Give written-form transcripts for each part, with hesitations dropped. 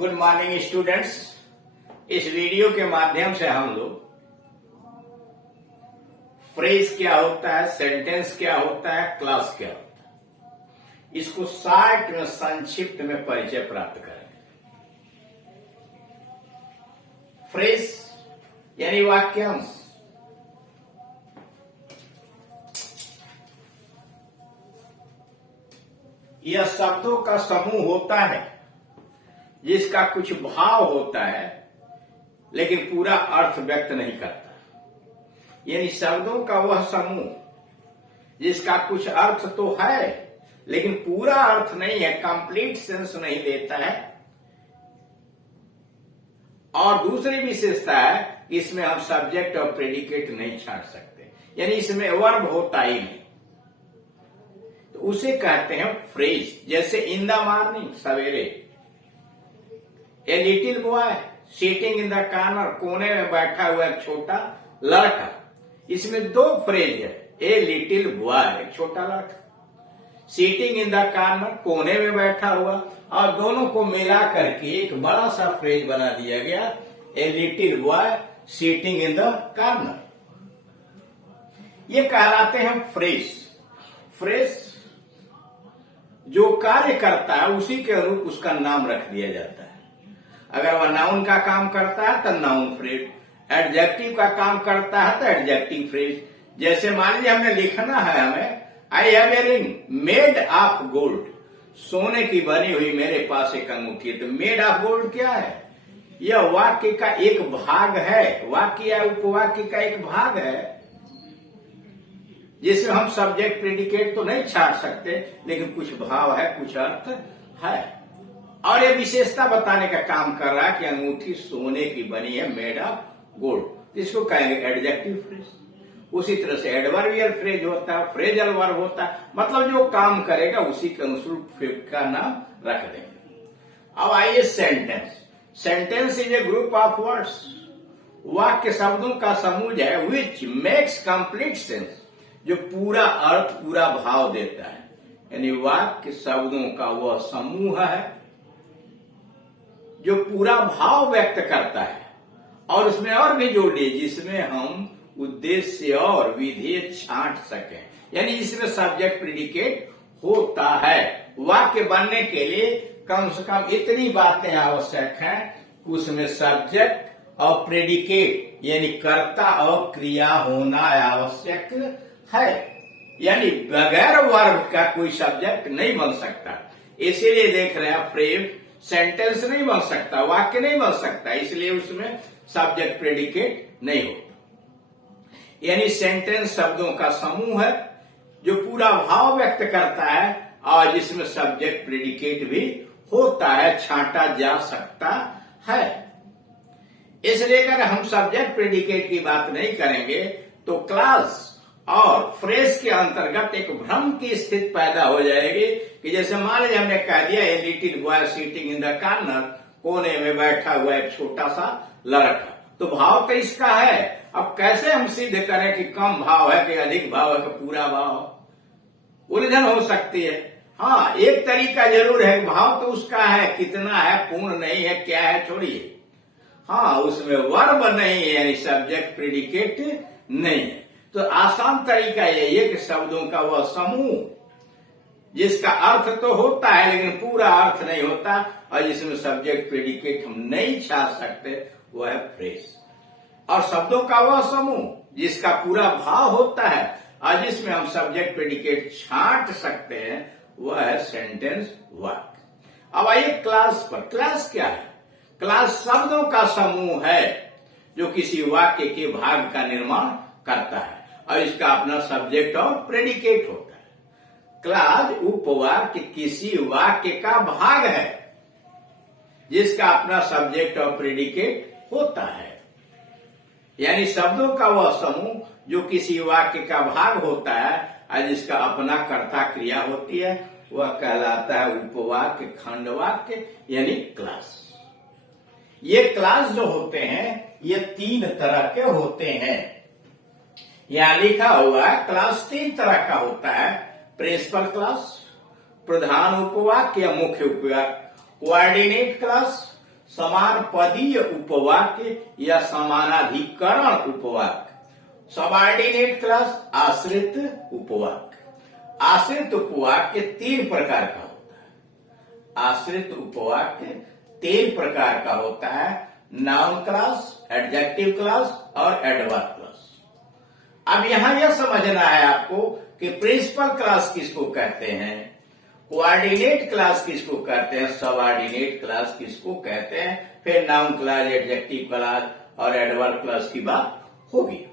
Good morning students. इस video के माध्यम से हम लोग फ्रेज क्या होता है, सेंटेंस क्या होता है, क्लास क्या होता है, इसको शार्ट में संक्षिप्त में परिचय प्राप्त करेंगे। फ्रेज यानी वाक्यांश। यह शब्दों का समूह होता है जिसका कुछ भाव होता है लेकिन पूरा अर्थ व्यक्त नहीं करता। यानी शब्दों का वह समूह जिसका कुछ अर्थ तो है लेकिन पूरा अर्थ नहीं है, कंप्लीट सेंस नहीं देता है। और दूसरी विशेषता है कि इसमें हम सब्जेक्ट और प्रेडिकेट नहीं छांट सकते, यानी इसमें वर्ब होता ही नहीं, तो उसे कहते हैं फ्रेज। जैसे इन द मॉर्निंग, सवेरे। A little boy sitting in the corner, कोने में बैठा हुआ एक छोटा लड़का। इसमें दो फ्रेज है, ए लिटिल बॉय एक छोटा लड़का, सिटिंग इन द कॉर्नर कोने में बैठा हुआ, और दोनों को मिला करके एक बड़ा सा फ्रेज बना दिया गया, a little boy sitting in the corner. ये कहलाते हैं फ्रेज। फ्रेज जो कार्य करता है उसी के अनुरूप उसका नाम रख दिया जाता है। अगर वह नाउन का काम करता है तो नाउन फ्रेज, एडजेक्टिव का काम करता है तो एडजेक्टिव फ्रेज। जैसे मान लीजिए हमें लिखना है, हमें I have a ring made of gold, सोने की बनी हुई मेरे पास एक अंगूठी है। तो मेड ऑफ गोल्ड क्या है? यह वाक्य का एक भाग है, वाक्य या उपवाक्य का एक भाग है जिसमें हम सब्जेक्ट प्रेडिकेट तो नहीं छाट सकते, लेकिन कुछ भाव है, कुछ अर्थ है। और ये विशेषता बताने का काम कर रहा है कि अंगूठी सोने की बनी है, मेड ऑफ गोल्ड। इसको कहेंगे एडजेक्टिव फ्रेज। उसी तरह से एडवर्बियल फ्रेज होता है, फ्रेजल वर्ब होता है, मतलब जो काम करेगा उसी के अनुरूप का नाम रख देंगे। अब आइए sentence. Sentence is a group of words, वाक्य शब्दों का समूह है, विच मेक्स कंप्लीट सेंस, जो पूरा अर्थ पूरा भाव देता है। यानी वाक्य शब्दों का वह समूह है जो पूरा भाव व्यक्त करता है, और उसमें और भी जोड़िए जिसमें हम उद्देश्य और विधेय छांट सकें। यानी इसमें सब्जेक्ट प्रेडिकेट होता है। वाक्य बनने के लिए कम से कम इतनी बातें आवश्यक हैं, उसमें सब्जेक्ट और प्रेडिकेट यानी कर्ता और क्रिया होना आवश्यक है। यानी बगैर वर्ब का कोई सब्जेक्ट नहीं बन सकता। इसीलिए देख रहे हैं फ्रेज, सेंटेंस नहीं बन सकता, वाक्य नहीं बन सकता, इसलिए उसमें सब्जेक्ट प्रेडिकेट नहीं होता। यानी सेंटेंस शब्दों का समूह है जो पूरा भाव व्यक्त करता है और जिसमें सब्जेक्ट प्रेडिकेट भी होता है, छांटा जा सकता है। इसलिए अगर हम सब्जेक्ट प्रेडिकेट की बात नहीं करेंगे तो क्लास और फ्रेज के अंतर्गत एक भ्रम की स्थिति पैदा हो जाएगी कि जैसे मान लीजिए हमने कह दिया a little boy sitting in the corner, कोने में बैठा हुआ एक छोटा सा लड़का, तो भाव तो इसका है। अब कैसे हम सिद्ध करें कि कम भाव है कि अधिक भाव है कि पूरा भाव? उलझन हो सकती है। हाँ, एक तरीका जरूर है, भाव तो उसका है, कितना है, पूर्ण नहीं है, क्या है, छोड़िए। हाँ, उसमें वर्ब नहीं है, यानी सब्जेक्ट प्रेडिकेट नहीं है। तो आसान तरीका यही है कि शब्दों का वह समूह जिसका अर्थ तो होता है लेकिन पूरा अर्थ नहीं होता और जिसमें सब्जेक्ट प्रेडिकेट हम नहीं छाट सकते, वह है फ्रेज। और शब्दों का वह समूह जिसका पूरा भाव होता है और जिसमें हम सब्जेक्ट प्रेडिकेट छाट सकते हैं, वह है सेंटेंस, वाक्य। अब आइए क्लास पर। क्लास क्या है? क्लास शब्दों का समूह है जो किसी वाक्य के भाग का निर्माण करता है और इसका अपना सब्जेक्ट और प्रेडिकेट होता है। क्लास उपवाक्य किसी वाक्य का भाग है जिसका अपना सब्जेक्ट और प्रेडिकेट होता है। यानी शब्दों का वह समूह जो किसी वाक्य का भाग होता है और जिसका अपना कर्ता क्रिया होती है, वह कहलाता है उपवाक्य, खंडवाक्य यानी क्लास। ये क्लास जो होते हैं ये तीन तरह के होते हैं। यहां लिखा हुआ है क्लास तीन तरह का होता है। प्रिंसिपल क्लास, प्रधान उपवाक्य या मुख्य उपवाक्य, कोऑर्डिनेट क्लास, समान पदीय उपवाक्य या समानाधिकरण उपवाक्य। सबऑर्डिनेट क्लॉज आश्रित उपवाक्य। आश्रित उपवाक्य 3 प्रकार का होता है। आश्रित उपवाक्य 3 प्रकार का होता है, नाउन क्लॉज, एडजेक्टिव क्लॉज और एडवर्ब क्लॉज। अब यहां यह समझना है आपको कि प्रिंसिपल क्लॉज किसको कहते हैं, कोऑर्डिनेट क्लॉज किसको कहते हैं, सबऑर्डिनेट क्लॉज किसको कहते हैं, फिर नाउन क्लॉज, एडजेक्टिव क्लॉज और एडवर्ब क्लॉज की बात होगी।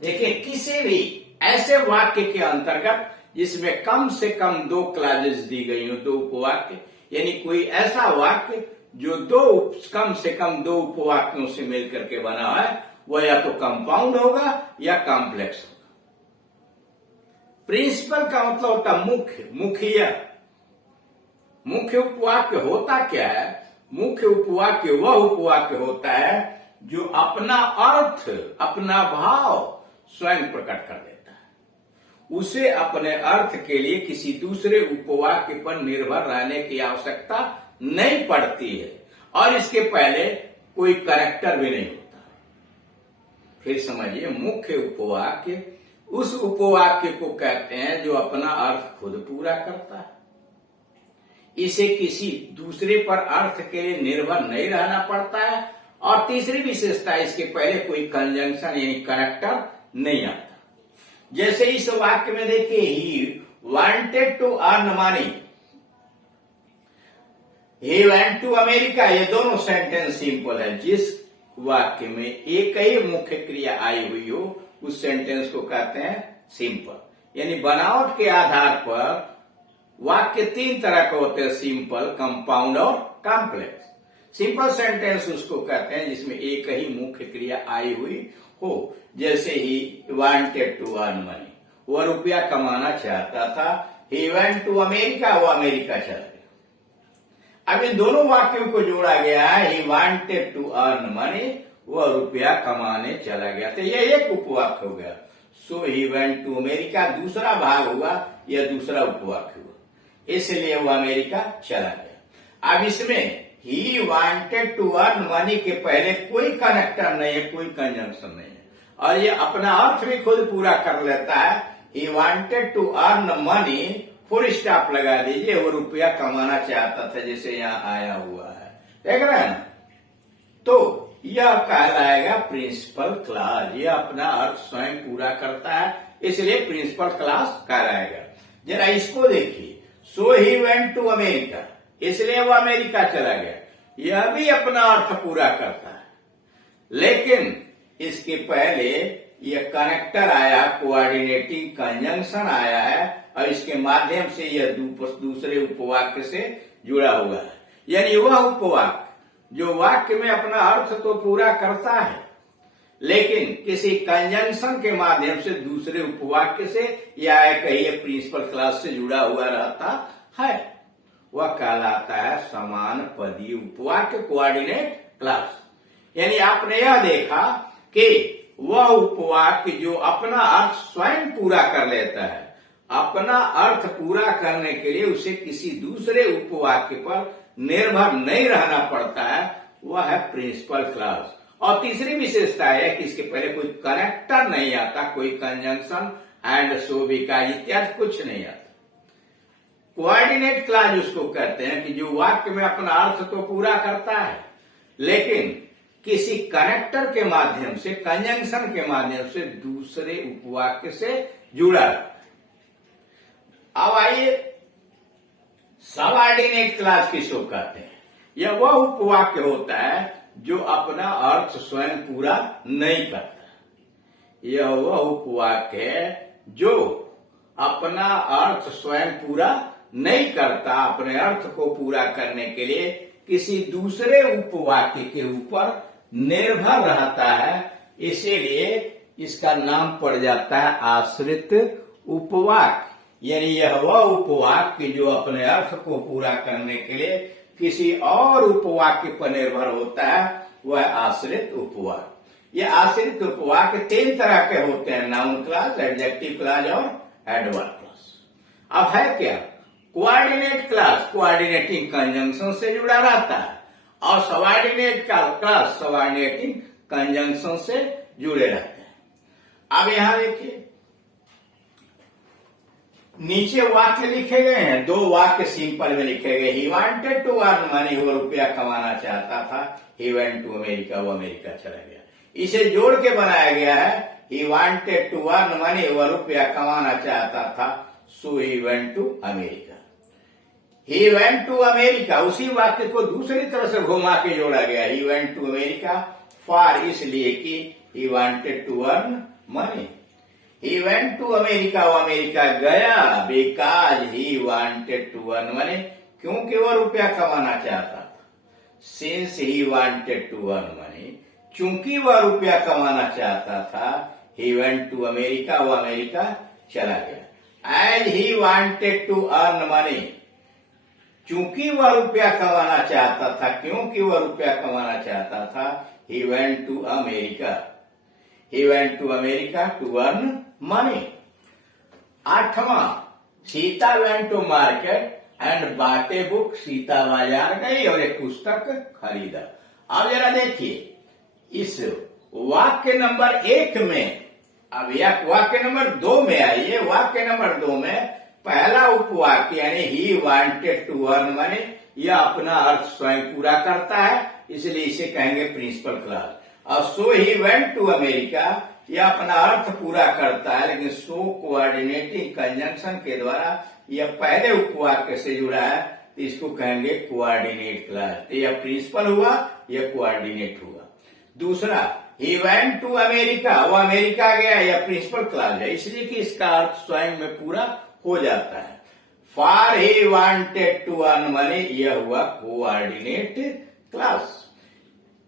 देखिए, किसी भी ऐसे वाक्य के अंतर्गत जिसमें कम से कम 2 क्लॉजेस दी गई हो, 2 उपवाक्य, यानी कोई ऐसा वाक्य जो कम से कम 2 उपवाक्यों से मिलकर के बना है, वह या तो कंपाउंड होगा या कॉम्प्लेक्स होगा। प्रिंसिपल का मतलब होता मुख्य, मुखिया। मुख्य उपवाक्य होता क्या है? मुख्य उपवाक्य वह उपवाक्य होता है जो अपना अर्थ, अपना भाव स्वयं प्रकट कर देता है। उसे अपने अर्थ के लिए किसी दूसरे उपवाक्य पर निर्भर रहने की आवश्यकता नहीं पड़ती है और इसके पहले कोई कैरेक्टर भी नहीं होता। फिर समझिए, मुख्य उपवाक्य उस उपवाक्य को कहते हैं जो अपना अर्थ खुद पूरा करता है। इसे किसी दूसरे पर अर्थ के लिए निर्भर नहीं रहना पड़ता है और तीसरी विशेषता, इसके पहले कोई कंजंक्शन यानी कैरेक्टर नहीं आता। जैसे इस वाक्य में देखिए, he wanted to earn money, he went to America, ये दोनों सेंटेंस सिंपल है। जिस वाक्य में एक ही मुख्य क्रिया आई हुई हो उस सेंटेंस को कहते हैं सिंपल। यानी बनावट के आधार पर वाक्य 3 तरह के होते हैं, सिंपल, कंपाउंड और कॉम्प्लेक्स। सिंपल सेंटेंस उसको कहते हैं जिसमें एक ही मुख्य क्रिया आई हुई हो। जैसे he wanted to earn money, वह रुपया कमाना चाहता था। ही वेंट टू अमेरिका, वो अमेरिका चला गया। अब इन दोनों वाक्यों को जोड़ा गया है, he wanted to earn money, वह रुपया कमाने चला गया। तो यह एक उपवाक्य हो गया। सो ही वेंट टू अमेरिका दूसरा भाग हुआ, यह दूसरा उपवाक्य हुआ, इसलिए वह अमेरिका चला गया। अब इसमें he wanted to earn money के पहले कोई कनेक्टर नहीं है, कोई कंजंक्शन नहीं है और ये अपना अर्थ भी खुद पूरा कर लेता है। He wanted to earn money, full stop लगा दीजिए, वो रुपया कमाना चाहता था, जैसे यहाँ आया हुआ है, देख रहे हैं ना। तो यह कहलाएगा प्रिंसिपल क्लॉज। यह अपना अर्थ स्वयं पूरा करता है, इसलिए प्रिंसिपल क्लॉज कहलाएगा। जरा इसको देखिए, सो ही वेंट टू अमेरिका, इसलिए वो अमेरिका चला गया, यह भी अपना अर्थ पूरा करता है, लेकिन इसके पहले यह कनेक्टर आया, कोऑर्डिनेटिंग कंजंक्शन आया है और इसके माध्यम से यह दूसरे उपवाक्य से जुड़ा हुआ है। यानी वह उपवाक्य जो वाक्य में अपना अर्थ तो पूरा करता है, लेकिन किसी कंजंक्शन के माध्यम से दूसरे उपवाक्य से या कहिए प्रिंसिपल क्लॉज से जुड़ा हुआ रहता है, वह कहलाता है समान पदीय उपवाक्य, कोऑर्डिनेट क्लॉज। यानी आपने यह देखा कि वह उपवाक्य जो अपना अर्थ स्वयं पूरा कर लेता है, अपना अर्थ पूरा करने के लिए उसे किसी दूसरे उपवाक्य पर निर्भर नहीं रहना पड़ता है, वह है प्रिंसिपल क्लॉज। और तीसरी विशेषता है कि इसके पहले कोई कनेक्टर नहीं आता, कोई कंजंक्शन एंड सो बिकॉज़ इत्यादि कुछ नहीं आता। कोऑर्डिनेट क्लॉज उसको कहते हैं कि जो वाक्य में अपना अर्थ तो पूरा करता है, लेकिन किसी कनेक्टर के माध्यम से, कंजंक्शन के माध्यम से दूसरे उपवाक्य से जुड़ा रहता है। अब आइए, सबऑर्डिनेट क्लॉज किसको कहते हैं? यह वह उपवाक्य होता है जो अपना अर्थ स्वयं पूरा नहीं करता। यह वह उपवाक्य है जो अपना अर्थ स्वयं पूरा नहीं करता, अपने अर्थ को पूरा करने के लिए किसी दूसरे उपवाक्य के ऊपर निर्भर रहता है, इसीलिए इसका नाम पड़ जाता है आश्रित उपवाक्य। यानी यह वह उपवाक्य जो अपने अर्थ को पूरा करने के लिए किसी और उपवाक्य पर निर्भर होता है, वह आश्रित उपवाक्य। यह आश्रित उपवाक्य 3 तरह के होते हैं, नाउन क्लॉज, एडजेक्टिव क्लॉज और एडवर्ब क्लॉज। अब है क्या? कोऑर्डिनेट क्लॉज कोऑर्डिनेटिंग कंजंक्शन से जुड़ा रहता है और सबऑर्डिनेट का क्लास सबऑर्डिनेटिंग कंजंक्शन से जुड़े रहते हैं। अब यहां देखिए नीचे वाक्य लिखे गए हैं, दो वाक्य सिंपल में लिखे गए। He wanted to earn money, वो रुपया कमाना चाहता था। ही वेंट टू अमेरिका, वो अमेरिका चला गया। इसे जोड़ के बनाया गया है, he wanted to earn money, वो रुपया कमाना चाहता था। So he went to America. He went to America, उसी वाक्य को दूसरी तरह से घुमा के जोड़ा गया। He went to America for, इसलिए कि he wanted to earn money. He went to America, वो अमेरिका गया because he wanted to earn money, क्योंकि वह रुपया कमाना चाहता था। Since he wanted to earn money, चूंकि वह रुपया कमाना चाहता था। ही वेंट टू अमेरिका, वो अमेरिका चला गया। As he wanted to earn money, चूंकि वह रुपया कमाना चाहता था, क्योंकि वह रुपया कमाना चाहता था। He went to America, he went to America to earn money. 8वां, Sita went to market and bought a book, Sita बाजार गई और एक पुस्तक खरीदा। अब जरा देखिए इस वाक्य नंबर 1 में, अब यह वाक्य नंबर 2 में आइए। वाक्य नंबर 2 में पहला उपवाक्य यानी he wanted to earn money, यह अपना अर्थ स्वयं पूरा करता है, इसलिए इसे कहेंगे प्रिंसिपल क्लॉज। और सो ही वेंट टू अमेरिका, यह अपना अर्थ पूरा करता है, लेकिन सो कोऑर्डिनेटिंग कंजंक्शन के द्वारा यह पहले उपवाक्य से जुड़ा है, तो इसको कहेंगे कोऑर्डिनेट क्लॉज। यह प्रिंसिपल हुआ, यह कोऑर्डिनेट हुआ। दूसरा, ही वेंट टू अमेरिका, वो अमेरिका गया, यह प्रिंसिपल क्लॉज है, इसलिए कि इसका अर्थ स्वयं में पूरा हो जाता है। For he wanted to earn money, यह हुआ कोऑर्डिनेट क्लॉज।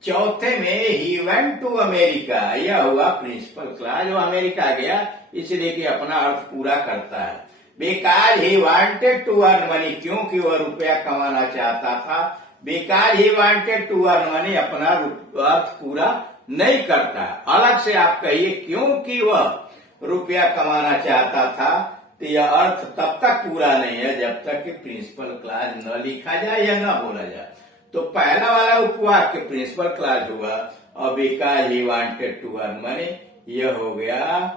चौथे में ही वेंट टू अमेरिका, यह हुआ प्रिंसिपल क्लॉज, वो अमेरिका गया इसलिए कि अपना अर्थ पूरा करता है। Because he wanted to earn money, क्योंकि वह रुपया कमाना चाहता था। Because he wanted to earn money अपना अर्थ पूरा नहीं करता। अलग से आप कहिए क्योंकि वह रुपया कमाना चाहता था, तो यह अर्थ तब तक पूरा नहीं है जब तक कि प्रिंसिपल क्लॉज न लिखा जाए या न बोला जाए। तो पहला वाला उपवाक्य प्रिंसिपल क्लॉज हुआ और because he wanted to earn money, यह हो गया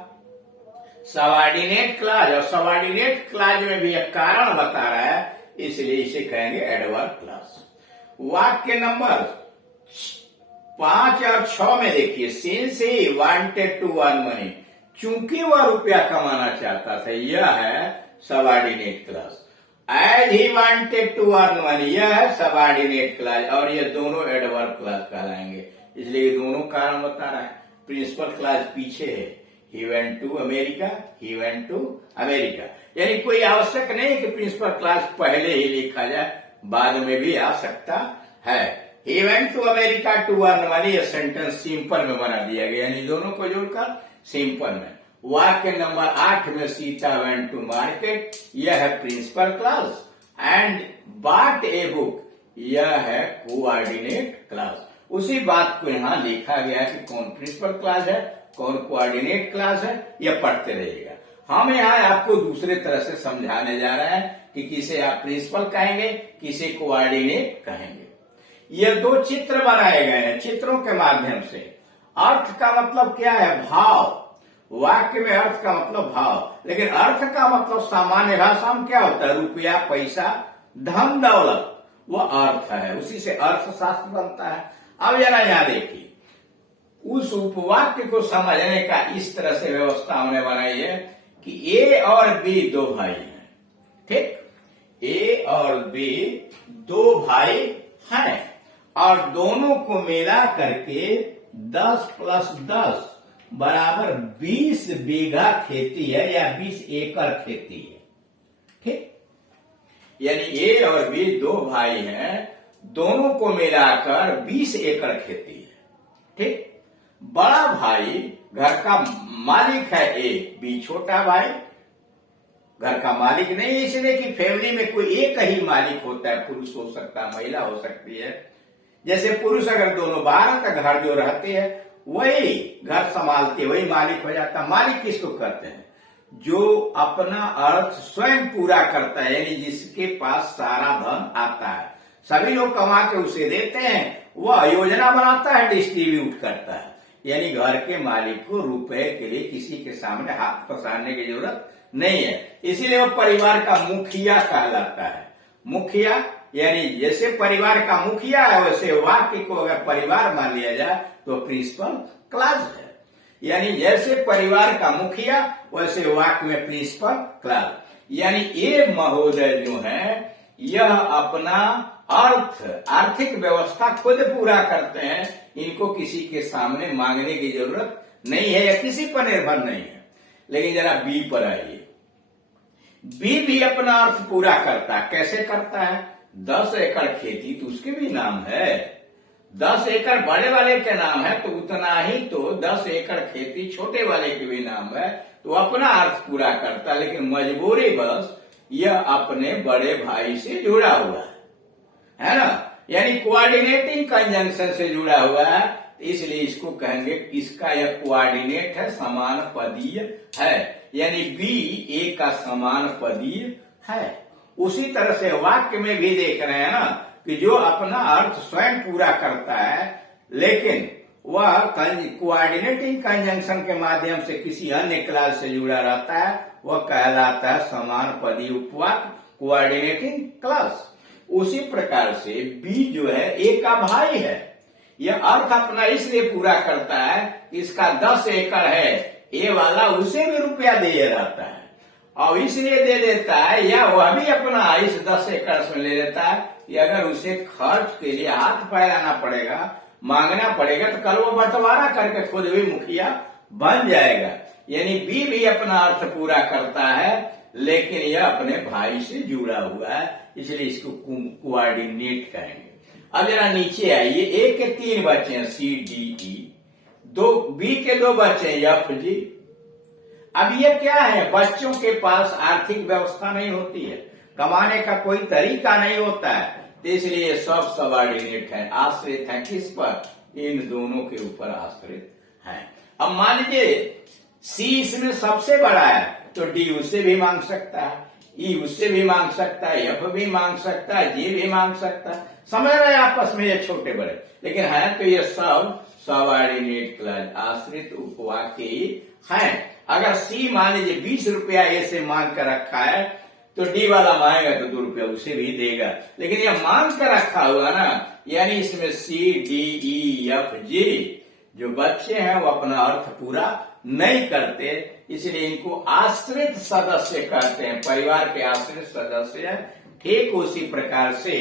सबऑर्डिनेट क्लॉज। और सबऑर्डिनेट क्लॉज में भी एक कारण बता रहा है, इसलिए इसे कहेंगे एडवर्ब क्लॉज। वाक्य नंबर 5 और 6 में देखिए, since he wanted to earn money, चूंकि वह रुपया कमाना चाहता था, यह है subordinate clause. As he wanted to earn money, यह है सबऑर्डिनेट क्लॉज, और ये दोनों एडवर्ब क्लॉज कहलाएंगे, इसलिए दोनों कारण बता रहा है। प्रिंसिपल क्लॉज पीछे है, he went to America, he went to America, यानी कोई आवश्यक नहीं कि प्रिंसिपल क्लॉज पहले ही लिखा जाए, बाद में भी आ सकता है। He went to America to earn money, यह सेंटेंस सिंपल में बना दिया गया, यानी दोनों को जोड़कर सिंपल में। वाक्य नंबर 8 में सीता वेंट टू मार्केट, यह है principal clause. And bought a book, यह है कोऑर्डिनेट क्लॉज। उसी बात को यहाँ लिखा गया है कि कौन प्रिंसिपल क्लॉज है, कौन कोऑर्डिनेट क्लॉज है, यह पढ़ते रहिएगा। हम यहाँ आपको दूसरे तरह से समझाने जा रहे हैं कि किसे आप प्रिंसिपल कहेंगे, किसे कोऑर्डिनेट कहेंगे। ये 2 चित्र बनाए गए हैं, चित्रों के माध्यम से अर्थ का मतलब क्या है, भाव। वाक्य में अर्थ का मतलब भाव, लेकिन अर्थ का मतलब सामान्य भाषा में क्या होता है, रुपया, पैसा, धन दौलत, वो अर्थ है, उसी से अर्थशास्त्र बनता है। अब जरा यहाँ देखिए, उस उपवाक्य को समझने का इस तरह से व्यवस्था हमने बनाई है कि ए और बी 2 भाई हैं, ठीक। ए और बी 2 भाई हैं और दोनों को मिला करके 10 + 10 बराबर 20 बीघा खेती है या 20 एकड़ खेती है, ठीक। यानी ए और बी 2 भाई हैं, दोनों को मिलाकर 20 एकड़ खेती है, ठीक। बड़ा भाई घर का मालिक है, ए, बी छोटा भाई घर का मालिक नहीं, इसलिए कि फैमिली में कोई एक ही मालिक होता है, पुरुष हो सकता है, महिला हो सकती है। जैसे पुरुष अगर दोनों बाहर का घर जो रहते हैं वही घर संभालते, वही मालिक हो जाता। मालिक किसको कहते हैं, जो अपना अर्थ स्वयं पूरा करता है, यानी जिसके पास सारा धन आता है, सभी लोग कमा के उसे देते हैं, वह योजना बनाता है, डिस्ट्रीब्यूट करता है। यानी घर के मालिक को रुपए के लिए किसी के सामने हाथ पसारने की जरूरत नहीं है, इसीलिए वो परिवार का मुखिया कहलाता है। मुखिया यानी जैसे परिवार का मुखिया है, वैसे वाक्य को अगर परिवार मान लिया जाए तो प्रिंसिपल क्लास है। यानी जैसे परिवार का मुखिया वैसे वाक्य में प्रिंसिपल क्लास। यानी ये महोदय जो है यह अपना आर्थिक व्यवस्था खुद पूरा करते हैं, इनको किसी के सामने मांगने की जरूरत नहीं है या किसी पर निर्भर नहीं है। लेकिन जरा बी पर आइए, बी भी अपना अर्थ पूरा करता है। कैसे करता है? 10 एकड़ खेती तो उसके भी नाम है, 10 एकड़ बड़े वाले के नाम है, तो उतना ही तो 10 एकड़ खेती छोटे वाले के भी नाम है, तो अपना अर्थ पूरा करता है। लेकिन मजबूरी बस यह अपने बड़े भाई से जुड़ा हुआ है ना, यानी कोऑर्डिनेटिंग कंजंक्शन से जुड़ा हुआ है, इसलिए इसको कहेंगे, इसका यह कोऑर्डिनेट है, समान पदीय है। यानी बी ए का समान पदीय है। उसी तरह से वाक्य में भी देख रहे हैं ना कि जो अपना अर्थ स्वयं पूरा करता है, लेकिन वह कोऑर्डिनेटिंग कंजंक्शन के माध्यम से किसी अन्य क्लास से जुड़ा रहता है, वह कहलाता है समान पदीय उपवाक्य, कोऑर्डिनेटिंग क्लास। उसी प्रकार से बी जो है ए का भाई है, यह अर्थ अपना इसलिए पूरा करता है कि इसका 10 एकड़ है, ए वाला उसे भी रुपया दे रहता है और इसलिए दे देता है, या वह भी अपना इस 10 एकड़ में ले लेता है कि अगर उसे खर्च के लिए हाथ फैलाना पड़ेगा, मांगना पड़ेगा, तो कल वो बंटवारा करके खुद भी मुखिया बन जाएगा। यानी बी भी अपना अर्थ पूरा करता है, लेकिन यह अपने भाई से जुड़ा हुआ है, इसलिए इसको कोऑर्डिनेट कहेंगे। अब जरा नीचे आइए, ए के 3 बच्चे हैं, सी डी ई, बी के 2 बच्चे हैं, एफ जी। अब ये क्या है? बच्चों के पास आर्थिक व्यवस्था नहीं होती है, कमाने का कोई तरीका नहीं होता है, तो इसलिए सब सबऑर्डिनेट है, आश्रित है किस पर? इन दोनों के ऊपर आश्रित है। अब मान लीजिए सी इसमें सबसे बड़ा है, तो डी उससे भी मांग सकता है, ई उससे भी मांग सकता है, एफ भी मांग सकता है, जी भी मांग सकता है। समझ रहे आपस में ये छोटे बड़े, लेकिन है तो ये सब सबऑर्डिनेट क्लॉज, आश्रित उपवाक्य है। अगर सी मान लीजिए 20 रुपया ए से मांग कर रखा है, तो डी वाला मांगेगा तो 2 रुपया उसे भी देगा, लेकिन यह मांग कर रखा हुआ ना, यानी इसमें C D E F G जो बच्चे हैं वो अपना अर्थ पूरा नहीं करते, इसलिए इनको आश्रित सदस्य कहते हैं, परिवार के आश्रित सदस्य। ठीक उसी प्रकार से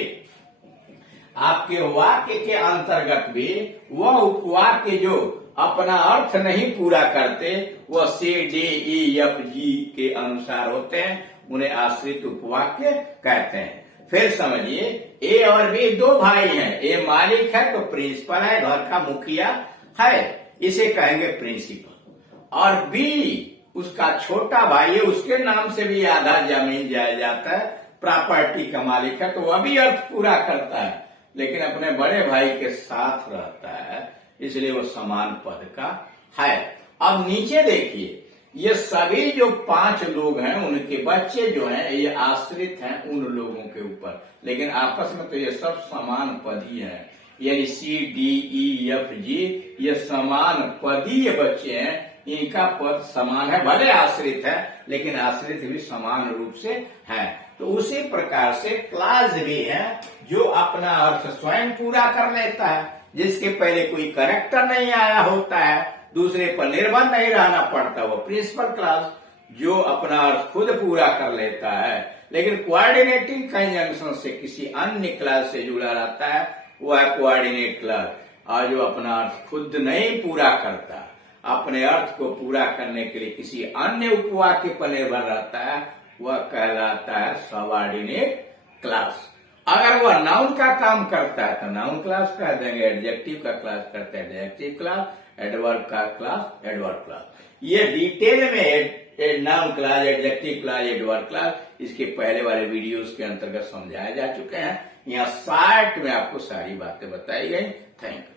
आपके वाक्य के अंतर्गत भी वह उपवाक्य जो अपना अर्थ नहीं पूरा करते, वह C D E F G के अनुसार होते हैं, उन्हें आश्रित उपवाक्य कहते हैं। फिर समझिए, ए और बी 2 भाई हैं, ए मालिक है तो प्रिंसिपल है, घर का मुखिया है, इसे कहेंगे प्रिंसिपल, और बी उसका छोटा भाई है, उसके नाम से भी आधा जमीन जायदाद है, प्रॉपर्टी का मालिक है, तो वह भी अर्थ पूरा करता है, लेकिन अपने बड़े भाई के साथ रहता है, इसलिए वो समान पद का है। अब नीचे देखिए, ये सभी जो 5 लोग हैं उनके बच्चे जो हैं ये आश्रित हैं उन लोगों के ऊपर, लेकिन आपस में तो ये सब समान पदीय हैं, यानी C D E F G ये समान पदीय बच्चे हैं, इनका पद समान है, भले आश्रित है लेकिन आश्रित भी समान रूप से है। तो उसी प्रकार से क्लास भी है जो अपना अर्थ स्वयं पूरा कर लेता है, जिसके पहले कोई कैरेक्टर नहीं आया होता है, दूसरे पर निर्भर नहीं रहना पड़ता, वो प्रिंसिपल क्लास जो अपना अर्थ खुद पूरा कर लेता है, लेकिन कोऑर्डिनेटिंग कंजंक्शन से किसी अन्य क्लास से जुड़ा रहता है, वो है कोऑर्डिनेट क्लास। और जो अपना अर्थ खुद नहीं पूरा करता, अपने अर्थ को पूरा करने के लिए किसी अन्य उपवाक्य पर निर्भर रहता है, वह कहलाता है सबऑर्डिनेट क्लास। अगर वह नाउन का काम करता है तो नाउन क्लास कह देंगे, एडजेक्टिव का क्लास करता है एडजेक्टिव क्लास, एडवर्ब का क्लास एडवर्ब क्लास। ये डिटेल में noun class, adjective class, adverb class इसके पहले वाले वीडियोस के अंतर्गत समझाए जा चुके हैं। यहाँ 60 में आपको सारी बातें बताई गई। Thank you.